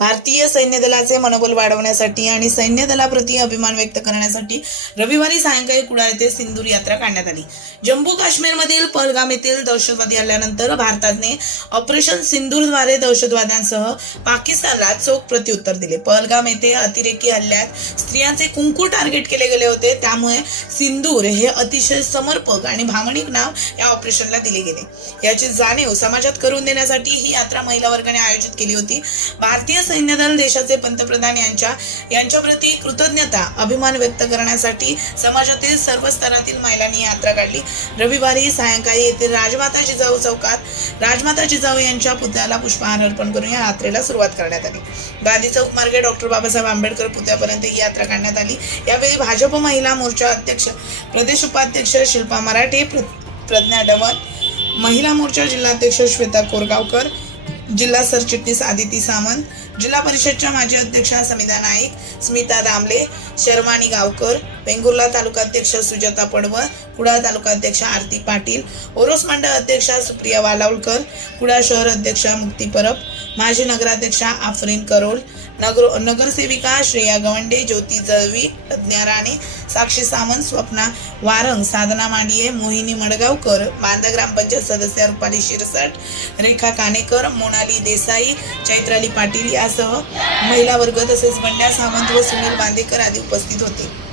भारतीय सैन्य दलाचे मनोबल वाढवण्यासाठी आणि सैन्य दलाप्रती अभिमान व्यक्त करण्यासाठी रविवारी सायंकाळी कुडाळ येथे सिंदूर यात्रा काढण्यात आली. जम्मू काश्मीरमधील पहलगाम येथील दहशतवादी हल्ल्यानंतर भारताने ऑपरेशन सिंदूरद्वारे दहशतवाद्यांसह पाकिस्तानला चोख प्रत्युत्तर दिले. पहलगाम येथे अतिरेकी हल्ल्यात स्त्रियांचे कुंकू टार्गेट केले गेले होते. त्यामुळे सिंदूर हे अतिशय समर्पक आणि भावनिक नाव या ऑपरेशनला दिले गेले. याची जाणीव समाजात करून देण्यासाठी ही यात्रा महिला वर्गाने आयोजित केली होती. भारतीय सैन्य दल देशाचे पंतप्रधान यांच्या यांच्याप्रती कृतज्ञता अभिमान व्यक्त करण्यासाठी समाजातील सर्व स्तरातील महिलांनी यात्रा काढली. रविवारी सायंकाळी येथील राजमाता जिजाऊ चौकात राजमाता जिजाऊ यांच्या पुतळ्याला पुष्पहार अर्पण करून या यात्रेला सुरुवात करण्यात आली. गांधी चौक मार्गे डॉक्टर बाबासाहेब आंबेडकर पुतळ्यापर्यंत ही यात्रा काढण्यात आली. यावेळी भाजप महिला मोर्चा अध्यक्ष प्रदेश उपाध्यक्ष शिल्पा मराठे प्र- प्रज्ञा डवन महिला मोर्चा जिल्हाध्यक्ष श्वेता कोरगावकर जिल्हा सरचिटणीस आदिती सावंत जिल्हा परिषदच्या माजी अध्यक्षा समिता नाईक स्मिता दामले शर्वाणी गावकर वेंगुर्ला तालुका अध्यक्ष सुजाता पडवळ कुडाळ तालुकाध्यक्षा आरती पाटील ओरोस मंडळ अध्यक्षा सुप्रिया वालावलकर कुडाळ शहर अध्यक्षा मुक्ती परब माजी नगराध्यक्षा आफरीन करोल नगर नगरसेविका श्रेया गवंडे ज्योती जळवी प्रज्ञा राणे साक्षी सावंत स्वप्ना वारंग साधना मांडिये मोहिनी मडगावकर बांदा ग्रामपंचायत सदस्य रुपाली शिरसाट रेखा कानेकर मोनाली देसाई चैत्राली पाटील यासह महिला वर्ग तसेच बंड्या सावंत व सुनील बांदेकर आदी उपस्थित होते.